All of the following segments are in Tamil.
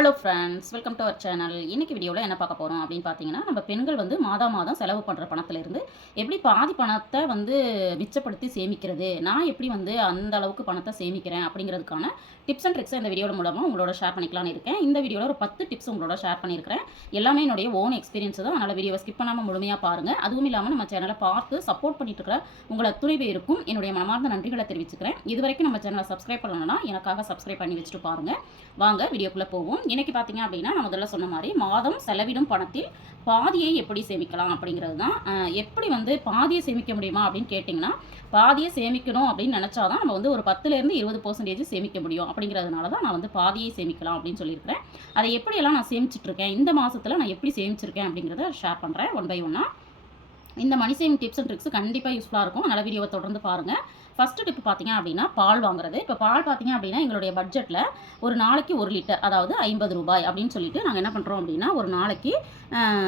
Hello friends, welcome to our channel. இன்னைக்கு வீடியோவில் என்ன பார்க்க போகிறோம் அப்படின்னு பார்த்தீங்கன்னா, நம்ம பெண்கள் வந்து மாதம் செலவு பண்ணுற பணத்திலிருந்து எப்படி பாதி பணத்தை வந்து மிச்சப்படுத்தி சேமிக்கிறது, நான் எப்படி வந்து அந்த அளவுக்கு பணத்தை சேமிக்கிறேன் அப்படிங்கிறதுக்கான டிப்ஸ் அண்ட் ட்ரிக்ஸை இந்த வீடியோட மூலமாக உங்களோட ஷேர் பண்ணிக்கலாம்னு இருக்கேன். இந்த வீடியோவில் ஒரு 10 டிப்ஸ் உங்களோட ஷேர் பண்ணியிருக்கிறேன். எல்லாமே என்னுடைய ஓன் எக்ஸ்பீரியன்ஸ் தான். அதனால் வீடியோவை ஸ்கிப் பண்ணாமல் முழுமையாக பாருங்கள். அதுவும் இல்லாமல் நம்ம சேனலை பார்த்து சப்போர்ட் பண்ணிட்டு இருக்கிற உங்களை அத்துணை பேருக்கும் என்னுடைய மனமார்ந்த நன்றிகளை தெரிவிச்சுக்கிறேன். இது வரைக்கும் நம்ம சேனலை சப்ஸ்கிரைப் பண்ணணும்னா எனக்காக சப்ஸ்கிரைப் பண்ணி வச்சுட்டு பாருங்கள். வாங்க வீடியோக்குள்ளே போவோம். இன்னைக்கு பார்த்தீங்க அப்படின்னா, நான் முதல்ல சொன்ன மாதிரி மாதம் செலவிடும் பணத்தில் பாதியை எப்படி சேமிக்கலாம் அப்படிங்கிறது தான். எப்படி வந்து பாதியை சேமிக்க முடியுமா அப்படின்னு கேட்டிங்கன்னா, பாதியை சேமிக்கணும் அப்படின்னு நினச்சாதான் நம்ம வந்து ஒரு 10% 20% சேமிக்க முடியும். அப்படிங்கிறதுனால தான் நான் வந்து பாதியை சேமிக்கலாம் அப்படின்னு சொல்லியிருக்கிறேன். அதை எப்படியெல்லாம் நான் சேமிச்சிட்ருக்கேன், இந்த மாதத்தில் நான் எப்படி சேமிச்சிருக்கேன் அப்படிங்கிறத ஷேர் பண்ணுறேன் ஒன் பை ஒன்னாக. இந்த money saving tips and tricks கண்டிப்பாக யூஸ்ஃபுல்லாக இருக்கும். நல்ல வீடியோவை தொடர்ந்து பாருங்கள். ஃபஸ்ட்டு டிப் பார்த்தீங்க அப்படின்னா, பால் வாங்குறது. இப்போ பால் பார்த்தீங்க அப்படின்னா, எங்களுடைய பட்ஜெட்டில் ஒரு நாளைக்கு 1 லிட்டர், அதாவது ரூ. 50 அப்படின்னு சொல்லிட்டு நாங்கள் என்ன பண்ணுறோம் அப்படின்னா, ஒரு நாளைக்கு ரூ.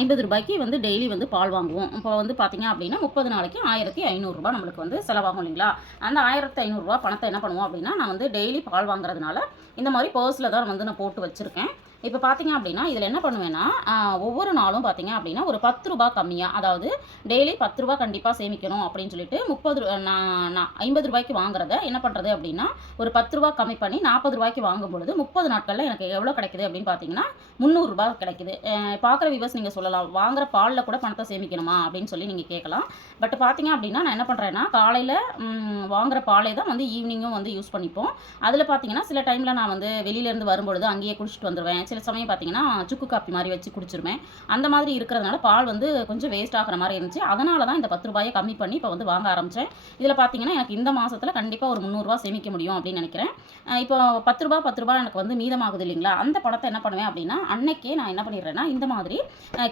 50 வந்து டெய்லி வந்து பால் வாங்குவோம். இப்போ வந்து பார்த்தீங்க அப்படின்னா 30 நாளைக்கு ரூ. 1500 நம்மளுக்கு வந்து செலவாகும் இல்லைங்களா? அந்த ரூ. 1500 பணத்தை என்ன பண்ணுவோம் அப்படின்னா, நான் வந்து டெய்லி பால் வாங்குறதுனால இந்த மாதிரி பர்ஸில் தான் வந்து நான் போட்டு வச்சுருக்கேன். இப்போ பார்த்தீங்க அப்படின்னா, இதில் என்ன பண்ணுவேன்னா, ஒவ்வொரு நாளும் பார்த்தீங்க அப்படின்னா ஒரு ரூ. 10 கம்மியாக, அதாவது டெய்லி ரூ. 10 கண்டிப்பாக சேமிக்கணும் அப்படின்னு சொல்லிட்டு நான் ரூ. 50 வாங்குறத என்ன பண்ணுறது அப்படின்னா, ஒரு ரூ. 10 கம்மி பண்ணி ரூ. 40 வாங்கும்பொழுது 30 நாட்களில் எனக்கு எவ்வளோ கிடைக்குது அப்படின்னு பார்த்தீங்கன்னா ரூ. 300 கிடைக்குது. பார்க்குற வியூவர்ஸ் நீங்கள் சொல்லலாம், வாங்குற பாலில் கூட பணத்தை சேமிக்கணுமா அப்படின்னு சொல்லி நீங்கள் கேட்கலாம். பட் பார்த்தீங்க அப்படின்னா, நான் என்ன பண்ணுறேன்னா, காலையில் வாங்குற பாலே தான் வந்து ஈவினிங்கும் வந்து யூஸ் பண்ணிப்போம். அதில் பார்த்தீங்கன்னா சில டைமில் நான் வந்து வெளியிலேருந்து வரும்பொழுது அங்கேயே குடிச்சிட்டு வந்துடுவேன். சில சமயம் பார்த்தீங்கன்னா சுக்கு காப்பி மாதிரி வச்சு குடிச்சிருவேன். அந்த மாதிரி இருக்கிறதுனால பால் வந்து கொஞ்சம் வேஸ்ட் ஆகிற மாதிரி இருந்துச்சு. அதனால தான் இந்த ரூ. 10 கம்மி பண்ணி இப்போ வந்து வாங்க ஆரம்பித்தேன். இதில் பார்த்தீங்கன்னா எனக்கு இந்த மாதத்தில் கண்டிப்பாக ஒரு ரூ. 300 சேமிக்க முடியும் அப்படின்னு நினைக்கிறேன். இப்போ ரூ. 10 எனக்கு வந்து மீதமாகுது இல்லைங்களா? அந்த பணத்தை என்ன பண்ணுவேன் அப்படின்னா, அன்னைக்கே நான் என்ன பண்ணிடுறேன்னா, இந்த மாதிரி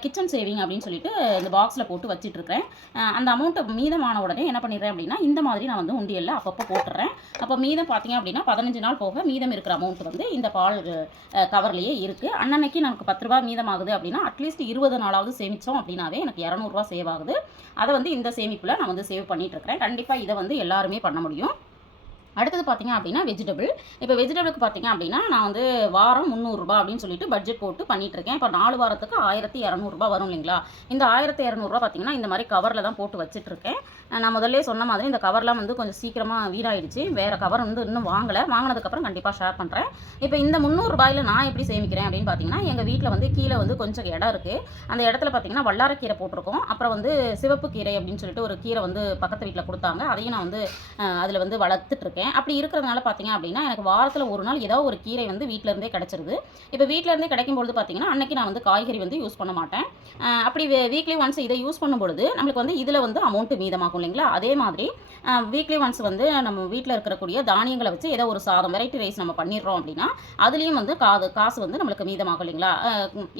கிச்சன் சேவிங் அப்படின்னு சொல்லிட்டு இந்த பாக்ஸில் போட்டு வச்சுட்டு இருக்கிறேன். அந்த அமௌண்ட்டை மீதமான உடனே என்ன பண்ணிடுறேன் அப்படின்னா, இந்த மாதிரி நான் வந்து உண்டியலில் அப்பப்போ போட்டுறேன். அப்போ மீதம் பார்த்தீங்க அப்படின்னா 15 நாள் போக மீதம் இருக்கிற அமௌண்ட் வந்து இந்த பால் கவர்லேயே இருக்குது. அன்னன்னைக்கு நமக்கு ரூ. 10 மீதமாகுது அப்படின்னா அட்லீஸ்ட் 20 நாளாவது சேமித்தோம் அப்படின்னாவே எனக்கு ரூ. 200 சேவ் ஆகுது. அதை வந்து இந்த சேமிப்பில் நான் வந்து சேவ் பண்ணிட்டு இருக்கிறேன். கண்டிப்பாக இதை வந்து எல்லாருமே பண்ண முடியும். அடுத்தது பார்த்தீங்க அப்படின்னா வெஜிடபிள். இப்போ வெஜிடபிளுக்கு பார்த்தீங்க அப்படின்னா, நான் வந்து வாரம் ரூ. 300 அப்படின்னு சொல்லிட்டு பட்ஜெட் போட்டு பண்ணிகிட்ருக்கேன். இப்போ 4 வாரத்துக்கு ரூ. 1200 வரும் இல்லைங்களா? இந்த ரூ. 1200 பார்த்தீங்கன்னா இந்த மாதிரி கவரில் தான் போட்டு வச்சுட்ருக்கேன். நான் முதல்ல சொன்ன மாதிரி இந்த கவர்லாம் வந்து கொஞ்சம் சீக்கிரமாக வீணாயிடுச்சு. வேறு கவர் வந்து இன்னும் வாங்கினதுக்கப்புறம் கண்டிப்பாக ஷேர் பண்ணுறேன். இப்போ இந்த ரூ. 300 நான் எப்படி சேமிக்கிறேன் அப்படின்னு பார்த்தீங்கன்னா, எங்கள் வீட்டில் வந்து கீழே வந்து கொஞ்சம் இடம் இருக்குது. அந்த இடத்துல பார்த்தீங்கன்னா வல்லாரக்கீரை போட்டிருக்கோம். அப்புறம் வந்து சிவப்பு கீரை அப்படின்னு சொல்லிட்டு ஒரு கீரை வந்து பக்கத்து வீட்டில் கொடுத்தாங்க. அதையும் நான் வந்து அதில் வந்து வளர்த்துட்ருக்கேன். அப்படி இருக்கிறதுனால பார்த்தீங்க அப்படின்னா, எனக்கு வாரத்தில் ஒரு நாள் ஏதோ ஒரு கீரை வந்து வீட்டிலேருந்தே கிடச்சிருது. இப்போ வீட்டிலேருந்தே கிடைக்கும்பொழுது பார்த்தீங்கன்னா, அன்னைக்கு நான் வந்து காய்கறி வந்து யூஸ் பண்ண மாட்டேன். அப்படி வீக்லி ஒன்ஸ் இதை யூஸ் பண்ணும்பொழுது நம்மளுக்கு வந்து இதில் வந்து அமௌண்ட்டு மீதமாகும் இல்லைங்களா? அதே மாதிரி வீக்லி ஒன்ஸ் வந்து நம்ம வீட்டில் இருக்கக்கூடிய தானியங்களை வச்சு ஏதோ ஒரு சாதம், வெரைட்டி ரைஸ் நம்ம பண்ணிடுறோம் அப்படின்னா, அதுலேயும் வந்து காசு வந்து நம்மளுக்கு மீதமாகும் இல்லைங்களா?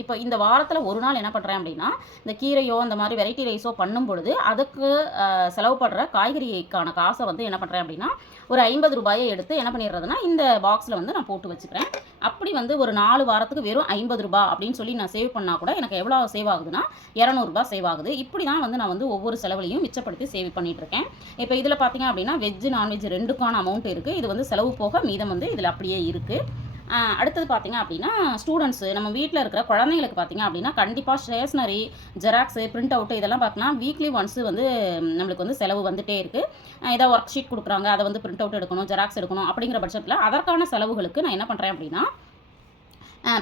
இப்போ இந்த வாரத்தில் ஒரு நாள் என்ன பண்ணுறேன் அப்படின்னா, இந்த கீரையோ இந்த மாதிரி வெரைட்டி ரைஸோ பண்ணும் பொழுது அதுக்கு செலவுப்படுற காய்கறிக்கான காசை வந்து என்ன பண்ணுறேன் அப்படின்னா, ஒரு ரூ. 50 எடுத்து என்ன பண்ணிடுறதுன்னா, இந்த பாக்ஸில் வந்து நான் போட்டு வச்சுக்கிறேன். அப்படி வந்து ஒரு 4 வாரத்துக்கு வெறும் ரூ. 50 அப்படின்னு சொல்லி நான் சேவ் பண்ணால் கூட எனக்கு எவ்வளோ சேவ் ஆகுதுன்னா ரூ. 200 சேவ் ஆகுது. இப்படி தான் வந்து நான் வந்து ஒவ்வொரு செலவுலையும் மிச்சப்படுத்தி சேவ் பண்ணிகிட்ருக்கேன். இப்போ இதில் பார்த்தீங்க அப்படின்னா வெஜ் நான்வெஜ் 2க்கான அமௌண்ட் இருக்குது. இது வந்து செலவு போக மீதம் வந்து இதில் அப்படியே இருக்குது. அடுத்தது பார்த்தீங்க அப்படின்னா, ஸ்டூடெண்ட்ஸு நம்ம வீட்டில் இருக்கிற குழந்தைங்களுக்கு பார்த்தீங்க அப்படின்னா, கண்டிப்பாக ஸ்டேஷ்னரி, ஜெராக்ஸு, பிரிண்ட் அவுட்டு இதெல்லாம் பார்த்தீங்கன்னா வீக்லி ஒன்ஸு வந்து நம்மளுக்கு வந்து செலவு வந்துகிட்டே இருக்குது. ஏதாவது ஒர்க் ஷீட் கொடுக்குறாங்க, அதை வந்து பிரிண்ட் அவுட் எடுக்கணும், ஜெராக்ஸ் எடுக்கணும் அப்படிங்கிற பட்சத்தில் அதற்கான செலவுகளுக்கு நான் என்ன பண்ணுறேன் அப்படின்னா,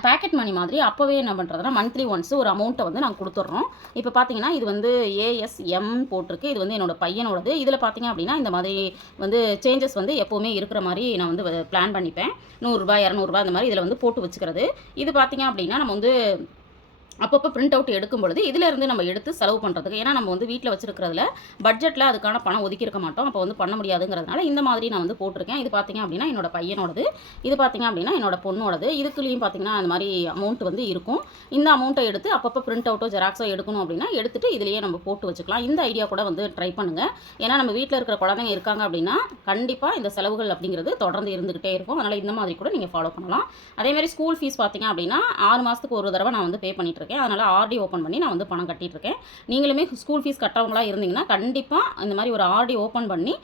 பேக்கெட் மணி மாதிரி அப்போவே என்ன பண்ணுறதுன்னா மந்த்லி ஒன்ஸ் ஒரு அமௌண்ட்டை வந்து நாங்கள் கொடுத்துட்றோம். இப்போ பார்த்தீங்கன்னா இது வந்து ASM போட்டிருக்கு. இது வந்து என்னோடய பையனோடது. இதில் பார்த்தீங்க அப்படின்னா இந்த மாதிரி வந்து சேஞ்சஸ் வந்து எப்போவுமே இருக்கிற மாதிரி நான் வந்து பிளான் பண்ணிப்பேன். ரூ. 100 200 அந்த மாதிரி இதில் வந்து போட்டு வச்சுக்கிறது. இது பார்த்தீங்க அப்படின்னா நம்ம வந்து அப்பப்போ பிரிண்ட் அவுட் எடுக்கும் பொழுது இதிலேருந்து நம்ம எடுத்து செலவு பண்ணுறதுக்கு, ஏன்னா நம்ம வந்து வீட்டில் வச்சுருக்கிறதுல பட்ஜெட்டில் அதுக்கான பணம் ஒதுக்கியிருக்க மாட்டோம். அப்போ வந்து பண்ண முடியாதுங்கிறதுனால இந்த மாதிரி நான் வந்து போட்டிருக்கேன். இது பார்த்திங்க அப்படின்னா என்னோட பையனோடது, இது பார்த்திங்க அப்படின்னா என்னோட பொண்ணோடது. இதுக்குள்ளேயும் பார்த்திங்கன்னா அந்த மாதிரி அமௌண்ட் வந்து இருக்கும். இந்த அமௌண்ட்டை எடுத்து அப்பப்போ பிரிண்ட் அவுட்டோ ஜெராக்ஸோ எடுக்கணும் அப்படின்னா எடுத்துகிட்டு இதிலேயே நம்ம போட்டு வச்சுக்கலாம். இந்த ஐடியா கூட வந்து ட்ரை பண்ணுங்கள். ஏன்னா நம்ம வீட்டில் இருக்கிற குழந்தைங்க இருக்காங்க அப்படின்னா கண்டிப்பாக இந்த செலவுகள் அப்படிங்கிறது தொடர்ந்து இருந்துக்கிட்டே இருக்கும். அதனால் இந்த மாதிரி கூட நீங்கள் ஃபாலோ பண்ணலாம். அதேமாதிரி ஸ்கூல் ஃபீஸ் பார்த்திங்க அப்படின்னா 6 மாதத்துக்கு ஒரு தடவை நான் வந்து பே பண்ணிட்டு இருக்கேன். அதனால் ஆர்டி ஓப்பன் பண்ணி நான் வந்து பணம் கட்டிட்டு இருக்கேன். நீங்களுமே ஸ்கூல் ஃபீஸ் கட்டுறவங்களா இருந்தீங்கன்னா கண்டிப்பாக இந்த மாதிரி ஒரு ஆர்டி ஓப்பன் பண்ணி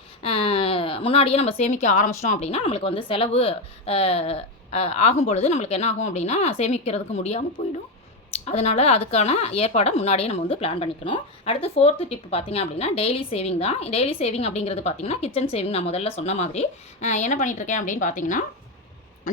முன்னாடியே நம்ம சேமிக்க ஆரம்பிச்சிட்டோம் அப்படின்னா நம்மளுக்கு வந்து செலவு ஆகும்பொழுது நம்மளுக்கு என்ன ஆகும் அப்படின்னா சேமிக்கிறதுக்கு முடியாமல் போயிடும். அதனால் அதுக்கான ஏற்பாடை முன்னாடியே நம்ம வந்து பிளான் பண்ணிக்கணும். அடுத்து 4th டிப் பார்த்திங்க அப்படின்னா டெய்லி சேவிங் தான். டெய்லி சேவிங் அப்படிங்கிறது பார்த்திங்கன்னா கிச்சன் சேவிங் நான் முதல்ல சொன்ன மாதிரி என்ன பண்ணிகிட்ருக்கேன் அப்படின்னு பார்த்தீங்கன்னா,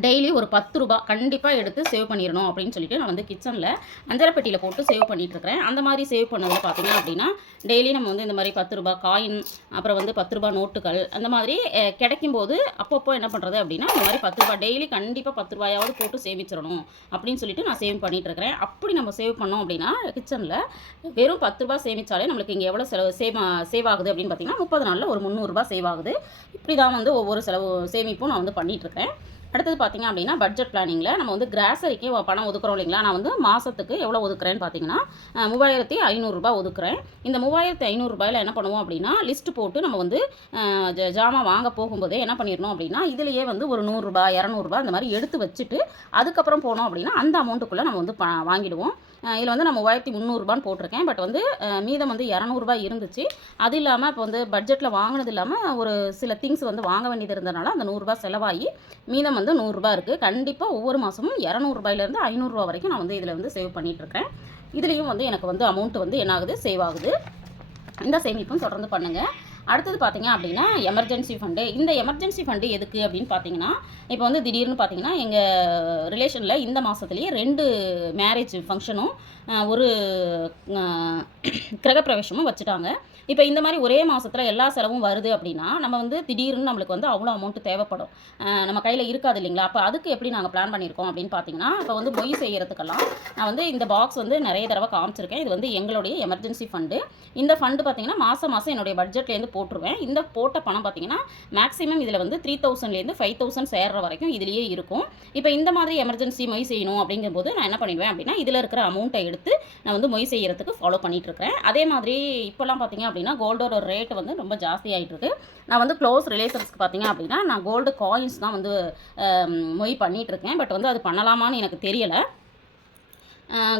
டெய்லி ஒரு ரூ. 10 கண்டிப்பாக எடுத்து சேவ் பண்ணிடணும் அப்படின்னு சொல்லிட்டு நான் வந்து கிச்சனில் அஞ்சரை பெட்டியில் போட்டு சேவ் பண்ணிகிட்ருக்கிறேன். அந்த மாதிரி சேவ் பண்ணதில் பார்த்திங்க அப்படின்னா டெய்லி நம்ம வந்து இந்த மாதிரி ரூ. 10 காயின், அப்புறம் வந்து ரூ. 10 நோட்டுகள் அந்த மாதிரி கிடைக்கும்போது அப்பப்போ என்ன பண்ணுறது அப்படின்னா இந்த மாதிரி ரூ. 10 டெய்லி கண்டிப்பாக ரூ. 10 போட்டு சேமிச்சிடணும் அப்படின்னு சொல்லிட்டு நான் சேவ் பண்ணிகிட்ருக்கிறேன். அப்படி நம்ம சேவ் பண்ணோம் அப்படின்னா கிச்சனில் வெறும் ரூ. 10 சேமித்தாலே நம்மளுக்கு இங்கே எவ்வளோ சேவ் ஆகுது அப்படின்னு பார்த்திங்கன்னா 30 நாளில் ஒரு ரூ. 300 சேவ் ஆகுது. இப்படி தான் வந்து ஒவ்வொரு சேமிப்பும் நான் வந்து பண்ணிகிட்ருக்கேன். அடுத்தது பார்த்திங்க அப்படின்னா பட்ஜெட் பிளானிங்கில் நம்ம வந்து கிராசரிக்கு பணம் ஒதுக்குறோம் இல்லைங்களா. நான் வந்து மாதத்துக்கு எவ்வளோ ஒதுக்குறேன்னு பார்த்தீங்கன்னா ரூ. 3500 ஒதுக்குறேன். இந்த ரூ. 3500 என்ன பண்ணுவோம் அப்படின்னா லிஸ்ட்டு போட்டு நம்ம வந்து ஜாமான் வாங்க போகும்போதே என்ன பண்ணிடணும் அப்படின்னா இதிலேயே வந்து ஒரு ரூ. 100 200 இந்த மாதிரி எடுத்து வச்சுட்டு அதுக்கப்புறம் போனோம் அப்படின்னா அந்த அமௌண்ட்டுக்குள்ளே நம்ம வந்து வாங்கிடுவோம். இதில் வந்து நான் 3300 போட்டிருக்கேன். பட் வந்து மீதம் வந்து ரூ. 200 இருந்துச்சு. அது இல்லாமல் இப்போ வந்து பட்ஜெட்டில் வாங்கினது இல்லாமல் ஒரு சில திங்ஸ் வந்து வாங்க வேண்டியது இருந்ததுனால அந்த ரூ. 100 செலவாகி மீதம் வந்து ரூ. 100 இருக்குது. கண்டிப்பாக ஒவ்வொரு மாதமும் ரூ. 200 ரூ. 500 வரைக்கும் நான் வந்து இதில் வந்து சேவ் பண்ணிகிட்ருக்கேன். இதுலேயும் வந்து எனக்கு வந்து அமௌண்ட் வந்து என்ன ஆகுது, சேவ் ஆகுது. இந்த சேமிப்பும் தொடர்ந்து பண்ணுங்கள். அடுத்தது பார்த்திங்க அப்படின்னா எமர்ஜென்சி ஃபண்டு. இந்த எமர்ஜென்சி ஃபண்டு எதுக்கு அப்படின்னு பார்த்தீங்கன்னா, இப்போ வந்து திடீர்னு பார்த்தீங்கன்னா எங்கள் ரிலேஷனில் இந்த மாதத்துலேயே 2 மேரேஜ் ஃபங்க்ஷனும் ஒரு கிரகப்பிரவேசமும் வச்சுட்டாங்க. இப்போ இந்த மாதிரி ஒரே மாதத்தில் எல்லா செலவும் வருது அப்படின்னா நம்ம வந்து திடீர்னு நம்மளுக்கு வந்து அவ்வளோ அமௌண்ட்டு தேவைப்படும். நம்ம கையில் இருக்காது இல்லைங்களா. அப்போ அதுக்கு எப்படி நாங்கள் பிளான் பண்ணியிருக்கோம் அப்படின்னு பார்த்தீங்கன்னா, இப்போ வந்து மொய் செய்கிறதுக்கெல்லாம் நான் வந்து இந்த பாக்ஸ் வந்து நிறைய தடவை காமிச்சிருக்கேன். இது வந்து எங்களுடைய எமர்ஜென்சி ஃபண்டு. இந்த ஃபண்டு பார்த்திங்கன்னா மாதம் என்னுடைய பட்ஜெட்லேருந்து போட்டுருவேன். இந்த போட்ட பணம் பார்த்திங்கன்னா மேக்ஸிமம் இதில் வந்து 3000லேருந்து 5000 சேர்ற வரைக்கும் இதுலேயே இருக்கும். இப்போ இந்த மாதிரி எமர்ஜென்சி மொய் செய்யணும் அப்படிங்கும்போது நான் என்ன பண்ணிடுவேன் அப்படின்னா இதில் இருக்கிற அமௌண்ட்டை எடுத்து நான் வந்து மொய் செய்கிறதுக்கு ஃபாலோ பண்ணிகிட்ருக்கிறேன். அதே மாதிரி இப்போல்லாம் பார்த்திங்க அப்படின்னா கோல்டோட ரேட் வந்து ரொம்ப ஜாஸ்தி ஆகிட்டுருக்கு. நான் வந்து க்ளோஸ் ரிலேஷன்ஸ்க்கு பார்த்திங்க அப்படின்னா நான் கோல்டு காயின்ஸ் தான் வந்து மொய் பண்ணிகிட்ருக்கேன். பட் வந்து அது பண்ணலாமான்னு எனக்கு தெரியலை.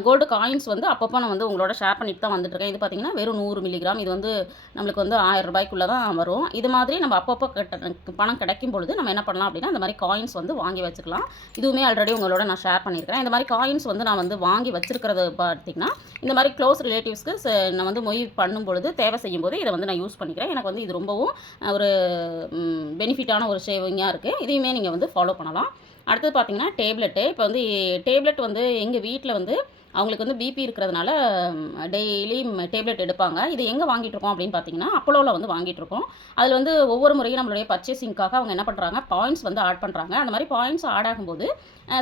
கோல்டு காயின்ஸ் வந்து அப்பப்போ நான் வந்து உங்களோட ஷேர் பண்ணிட்டு தான் வந்துட்டுருக்கேன். இது பார்த்திங்கன்னா வெறும் 100 மில்லிகிராம். இது வந்து நம்மளுக்கு வந்து ரூ. 1000 தான் வரும். இது மாதிரி நம்ம அப்பப்போ பணம் கிடைக்கும் பொழுது நம்ம என்ன பண்ணலாம் அப்படின்னா இந்த மாதிரி காயின்ஸ் வந்து வாங்கி வச்சுக்கலாம். இதுவுமே ஆல்ரெடி உங்களோட நான் ஷேர் பண்ணியிருக்கிறேன். இந்த மாதிரி காயின்ஸ் வந்து நான் வந்து வாங்கி வச்சுருக்கிறது பார்த்திங்கன்னா இந்த மாதிரி க்ளோஸ் ரிலேட்டிவ்ஸ்க்கு நான் வந்து மொய் பண்ணும் பொழுது தேவை செய்யும் போது இதை வந்து நான் யூஸ் பண்ணிக்கிறேன். எனக்கு வந்து இது ரொம்பவும் ஒரு பெனிஃபிட்டான ஒரு சேவிங்காக இருக்குது. இதையுமே நீங்கள் வந்து ஃபாலோ பண்ணலாம். அடுத்தது பார்த்திங்கன்னா டேப்லெட்டு. இப்போ வந்து டேப்லெட் வந்து எங்கள் வீட்டில் வந்து அவங்களுக்கு வந்து பிபி இருக்கிறதுனால டெய்லி டேப்லெட் எடுப்பாங்க. இது எங்கே வாங்கிட்டுருக்கோம் அப்படின்னு பார்த்தீங்கன்னா அப்போலோவில் வந்து வாங்கிட்டுருக்கோம். அதில் வந்து ஒவ்வொரு முறையும் நம்மளுடைய பர்ச்சேசிங்காக அவங்க என்ன பண்ணுறாங்க, பாயிண்ட்ஸ் வந்து ஆட் பண்ணுறாங்க. அந்த மாதிரி பாயிண்ட்ஸ் ஆட் ஆகும்போது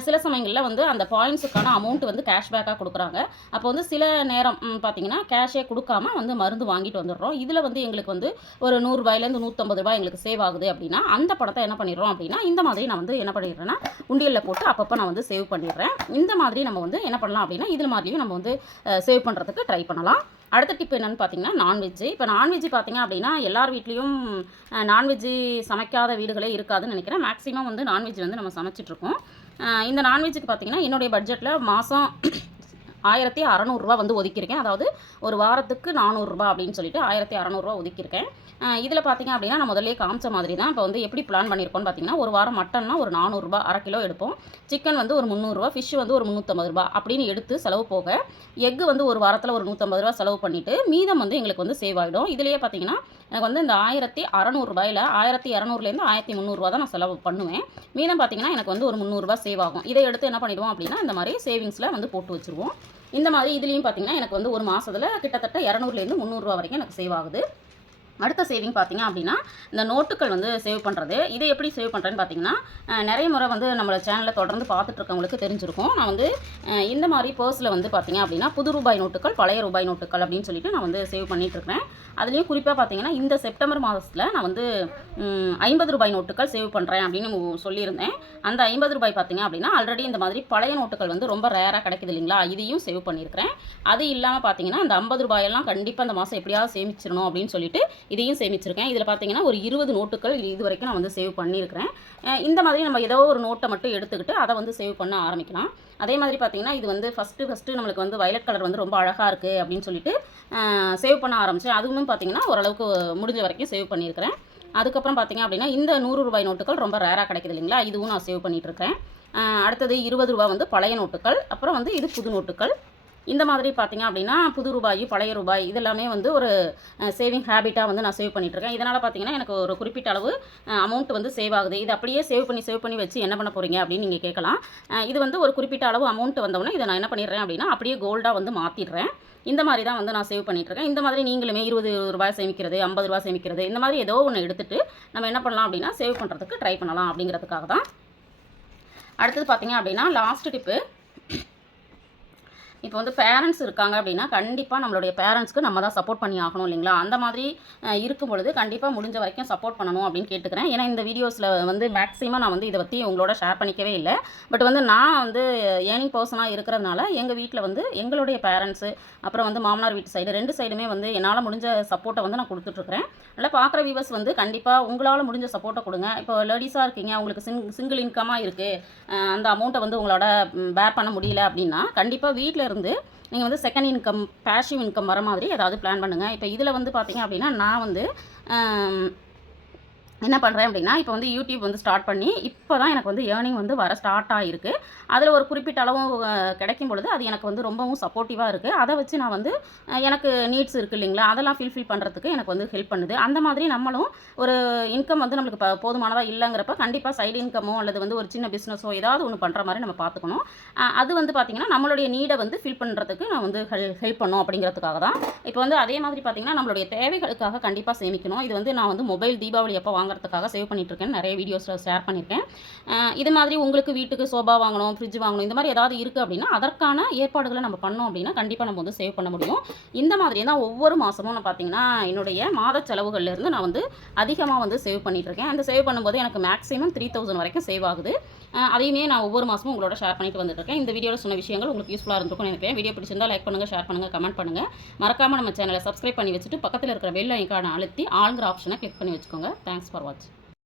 சில சமயங்களில் வந்து அந்த பாயிண்ட்ஸுக்கான அமௌண்ட் வந்து கேஷ்பேக்காக கொடுக்குறாங்க. அப்போ வந்து சில நேரம் பார்த்திங்கன்னா கேஷே கொடுக்காம வந்து மருந்து வாங்கிட்டு வந்துடுறோம். இதில் வந்து எங்களுக்கு வந்து ஒரு ரூ. 100லேருந்து ரூ. 150 எங்களுக்கு சேவ் ஆகுது அப்படின்னா அந்த பணத்தை என்ன பண்ணிடுறோம் அப்படின்னா இந்த மாதிரி நான் வந்து என்ன பண்ணிடுறேன்னா உண்டியலில் போட்டு அப்பப்போ நான் வந்து சேவ் பண்ணிடுறேன். இந்த மாதிரி நம்ம வந்து என்ன பண்ணலாம் அப்படின்னா இதில் மாதிரியும் நம்ம வந்து சேவ் பண்ணுறதுக்கு ட்ரை பண்ணலாம். அடுத்த டிப் என்னென்னு பார்த்தீங்கன்னா நான்வெஜ்ஜு. இப்போ நான்வெஜ்ஜு பார்த்திங்க அப்படின்னா எல்லார் வீட்லேயும் நான்வெஜ்ஜு சமைக்காத வீடுகளே இருக்காதுன்னு நினைக்கிறேன். மேக்ஸிமம் வந்து நான்வெஜ் வந்து நம்ம சமைச்சிட்ருக்கோம். இந்த நான்வெஜ்ஜுக்கு பார்த்திங்கன்னா என்னுடைய பட்ஜெட்டில் மாதம் ரூ. 1600 வந்து ஒதுக்கியிருக்கேன். அதாவது ஒரு வாரத்துக்கு ரூ. 400 அப்படின்னு சொல்லிட்டு ரூ. 1600 ஒதுக்கியிருக்கேன். இதில் பார்த்திங்க அப்படின்னா நான் முதல்லே காமிச்ச மாதிரி தான். இப்போ வந்து எப்படி பிளான் பண்ணியிருக்கோன்னு பார்த்திங்கன்னா ஒரு வாரம் மட்டன்னா ஒரு ரூ. 400 1/2 கிலோ எடுப்போம். சிக்கன் வந்து ஒரு ரூ. 300, ஃபிஷ் வந்து ஒரு ரூ. 350 அப்படின்னு எடுத்து செலவு போக எக்கு வந்து ஒரு வாரத்தில் ஒரு ரூ. 150 செலவு பண்ணிவிட்டு மீதம் வந்து எங்களுக்கு வந்து சேவ் ஆகிடும். இதிலேயே பார்த்திங்கன்னா எனக்கு வந்து இந்த ரூ. 1600 1200லேருந்து ரூ. 1300 தான் நான் செலவு பண்ணுவேன். மீதம் பார்த்திங்கன்னா எனக்கு வந்து ஒரு ரூ. 300 சேவ் ஆகும். இதை எடுத்து என்ன பண்ணிடுவோம் அப்படின்னா இந்த மாதிரி சேவிங்ஸில் வந்து போட்டு வச்சுருவோம். இந்த மாதிரி இதுலேயும் பார்த்திங்கன்னா எனக்கு வந்து ஒரு மாதத்தில் கிட்டத்தட்ட ரூ. 200லேருந்து ரூ. 300 வரைக்கும் எனக்கு சேவ் ஆகுது. அடுத்த சேவிங் பார்த்திங்க அப்படின்னா இந்த நோட்டுகள் வந்து சேவ் பண்ணுறது. இதை எப்படி சேவ் பண்ணுறேன்னு பார்த்திங்கன்னா நிறைய முறை வந்து நம்மளோட சேனலில் தொடர்ந்து பார்த்துட்ருக்கவங்களுக்கு தெரிஞ்சிருக்கும். நான் வந்து இந்த மாதிரி பர்ஸில் வந்து பார்த்திங்க அப்படின்னா புது ரூபாய் நோட்டுகள், பழைய ரூபாய் நோட்டுகள் அப்படின்னு சொல்லிட்டு நான் வந்து சேவ் பண்ணிகிட்ருக்கிறேன். அதுலேயும் குறிப்பாக பார்த்திங்கன்னா இந்த செப்டம்பர் மாதத்தில் நான் வந்து ரூ. 50 நோட்டுகள் சேவ் பண்ணுறேன் அப்படின்னு சொல்லியிருந்தேன். அந்த ரூ. 50 பார்த்திங்க அப்படின்னா ஆல்ரெடி இந்த மாதிரி பழைய நோட்டுகள் வந்து ரொம்ப ரேராக கிடைக்குது இல்லைங்களா, இதையும் சேவ் பண்ணியிருக்கிறேன். அது இல்லாமல் பார்த்திங்கன்னா இந்த ரூ. 50 கண்டிப்பாக அந்த மாதம் எப்படியாவது சேமிச்சிடணும் அப்படின்னு சொல்லிட்டு இதையும் சேமிச்சிருக்கேன். இதில் பார்த்தீங்கன்னா ஒரு 20 நோட்டுகள் இது வரைக்கும் நான் வந்து சேவ் பண்ணியிருக்கிறேன். இந்த மாதிரி நம்ம ஏதோ ஒரு நோட்டை மட்டும் எடுத்துக்கிட்டு அதை வந்து சேவ் பண்ண ஆரம்பிக்கலாம். அதே மாதிரி பார்த்திங்கன்னா இது வந்து ஃபஸ்ட்டு நம்மளுக்கு வந்து வயலட் கலர் வந்து ரொம்ப அழகாக இருக்குது அப்படின்னு சொல்லிட்டு சேவ் பண்ண ஆரம்பித்தேன். அதுவும் பார்த்திங்கன்னா ஓரளவுக்கு முடிஞ்ச வரைக்கும் சேவ் பண்ணியிருக்கிறேன். அதுக்கப்புறம் பார்த்திங்க அப்படின்னா இந்த ரூ. 100 நோட்டுகள் ரொம்ப ரேராக கிடைக்குது இல்லைங்களா, இதுவும் நான் சேவ் பண்ணிகிட்ருக்கேன். அடுத்தது ரூ. 20 வந்து பழைய நோட்டுகள். அப்புறம் வந்து இது புது நோட்டுகள். இந்த மாதிரி பார்த்தீங்க அப்படின்னா புது ரூபாய், பழைய ரூபாய் இதெல்லாமே வந்து ஒரு சேவிங் ஹேபிட்டாக வந்து நான் சேவ் பண்ணிகிட்ருக்கேன். இதனால் பார்த்தீங்கன்னா எனக்கு ஒரு குறிப்பிட்ட அளவு அமௌண்ட் வந்து சேவ் ஆகுது. இது அப்படியே சேவ் பண்ணி வச்சு என்ன பண்ண போகிறீங்க அப்படின்னு நீங்கள் கேட்கலாம். இது வந்து ஒரு குறிப்பிட்ட அளவு அமௌண்ட் வந்தோடனே இதை நான் என்ன பண்ணிடுறேன் அப்படின்னா அப்படியே கோல்டாக வந்து மாற்றிடுறேன். இந்த மாதிரி தான் வந்து நான் சேவ் பண்ணிகிட்ருக்கேன். இந்த மாதிரி நீங்களுமே ரூ. 20 சேமிக்கிறது, ரூ. 50 சேமிக்கிறது, இந்த மாதிரி ஏதோ ஒன்று எடுத்துகிட்டு நம்ம என்ன பண்ணலாம் அப்படின்னா சேவ் பண்ணுறதுக்கு ட்ரை பண்ணலாம் அப்படிங்கிறதுக்காக தான். அடுத்தது பார்த்தீங்க அப்படின்னா லாஸ்ட் டிப்பு. இப்போ வந்து பேரண்ட்ஸ் இருக்காங்க அப்படின்னா கண்டிப்பாக நம்மளுடைய பேரண்ட்ஸ்க்கு நம்ம தான் சப்போர்ட் பண்ணி ஆகணும் இல்லைங்களா? அந்த மாதிரி இருக்கும் பொழுது கண்டிப்பாக முடிஞ்ச வரைக்கும் சப்போர்ட் பண்ணணும் அப்படின்னு கேட்டுக்கிறேன். ஏன்னா இந்த வீடியோஸில் வந்து மேக்ஸிமம் நான் வந்து இதை பற்றி உங்களோட ஷேர் பண்ணிக்கவே இல்லை. பட் வந்து நான் வந்து ஏர்னிங் பர்சனாக இருக்கிறதுனால எங்கள் வீட்டில் வந்து எங்களுடைய பேரண்ட்ஸு அப்புறம் வந்து மாமனார் வீட்டு சைடு 2 சைடுமே வந்து என்னால் முடிஞ்ச சப்போர்ட்டை வந்து நான் கொடுத்துட்ருக்குறேன். அதனால் பார்க்குற வியூவர்ஸ் வந்து கண்டிப்பாக உங்களால் முடிஞ்ச சப்போர்ட்டை கொடுங்க. இப்போ லேடிஸாக இருக்கீங்க, உங்களுக்கு சிங்கிள் இன்கமாக இருக்குது, அந்த அமௌண்ட்டை வந்து உங்களோட பேர் பண்ண முடியல அப்படின்னா கண்டிப்பாக வீட்டில் இருந்து நீங்கள் வந்து செகண்ட் இன்கம், பேசிவ் இன்கம் வர மாதிரி ஏதாவது பிளான் பண்ணுங்கள். இப்போ இதில் வந்து பார்த்தீங்க அப்படின்னா நான் வந்து என்ன பண்ணுறேன் அப்படின்னா இப்போ வந்து யூடியூப் வந்து ஸ்டார்ட் பண்ணி இப்போ தான் எனக்கு வந்து ஏர்னிங் வந்து வர ஸ்டார்ட் ஆகிருக்கு. அதில் ஒரு குறிப்பிட்ட அளவு கிடைக்கும் பொழுது அது எனக்கு வந்து ரொம்பவும் சப்போர்ட்டிவாக இருக்குது. அதை வச்சு நான் வந்து எனக்கு நீட்ஸ் இருக்குது இல்லைங்களா, அதெல்லாம் ஃபில்ஃபில் பண்ணுறதுக்கு எனக்கு வந்து ஹெல்ப் பண்ணுது. அந்த மாதிரி நம்மளும் ஒரு இன்கம் வந்து நம்மளுக்கு போதுமானதாக இல்லைங்கிறப்ப கண்டிப்பாக சைடு இன்கமோ அல்லது வந்து ஒரு சின்ன பிஸ்னஸோ ஏதாவது ஒன்று பண்ணுற மாதிரி நம்ம பார்த்துக்கணும். அது வந்து பார்த்திங்கன்னா நம்மளுடைய நீடை வந்து ஃபில் பண்ணுறதுக்கு நான் வந்து ஹெல்ப் பண்ணும் அப்படிங்கிறதுக்காக தான். இப்போ வந்து அதே மாதிரி பார்த்திங்கன்னா நம்மளுடைய தேவைகளுக்காக கண்டிப்பாக சேமிக்கணும். இது வந்து நான் வந்து மொபைல் தீபாவளி அப்போ வாங்குறதுக்காக சேவ் பண்ணிகிட்ருக்கேன். நிறைய வீடியோஸில் ஷேர் பண்ணியிருக்கேன். இது மாதிரி உங்களுக்கு வீட்டுக்கு சோபா வாங்கணும், ஃப்ரிட்ஜ் வாங்கணும், இந்த மாதிரி ஏதாவது இருக்குது அப்படின்னா அதற்கான ஏற்பாடுகளை நம்ம பண்ணோம் அப்படின்னா கண்டிப்பாக நம்ம வந்து சேவ் பண்ண முடியும். இந்த மாதிரி தான் ஒவ்வொரு மாதமும் நான் பார்த்தீங்கன்னா என்னுடைய மாத செலவுகள்லேருந்து நான் வந்து அதிகமாக வந்து சேவ் பண்ணிகிட்ருக்கேன். அந்த சேவ் பண்ணும்போது எனக்கு மேக்ஸிமம் 3000 வரைக்கும் சேவ் ஆகுது. அதையுமே நான் ஒவ்வொரு மாதமும் உங்களோட ஷேர் பண்ணிட்டு வந்துட்டுருக்கேன். இந்த வீடியோவில் சொன்ன விஷயங்கள் உங்களுக்கு யூஸ்ஃபுல்லாக இருந்திருக்கும்னு நினைக்கிறேன். வீடியோ பிடிச்சிருந்தால் லைக் பண்ணுங்கள், ஷேர் பண்ணுங்கள், கமெண்ட் பண்ணுங்கள். மறக்காமல் நம்ம சேனலை சப்ஸ்கிரைப் பண்ணி வச்சுட்டு பக்கத்தில் இருக்கிற பெல் ஐக்கானை அழுத்தி ஆளுங்கிற ஆப்ஷனை கிளிக் பண்ணி வச்சுக்கோங்க. தேங்க்ஸ் ஃபார் வாட்சிங்.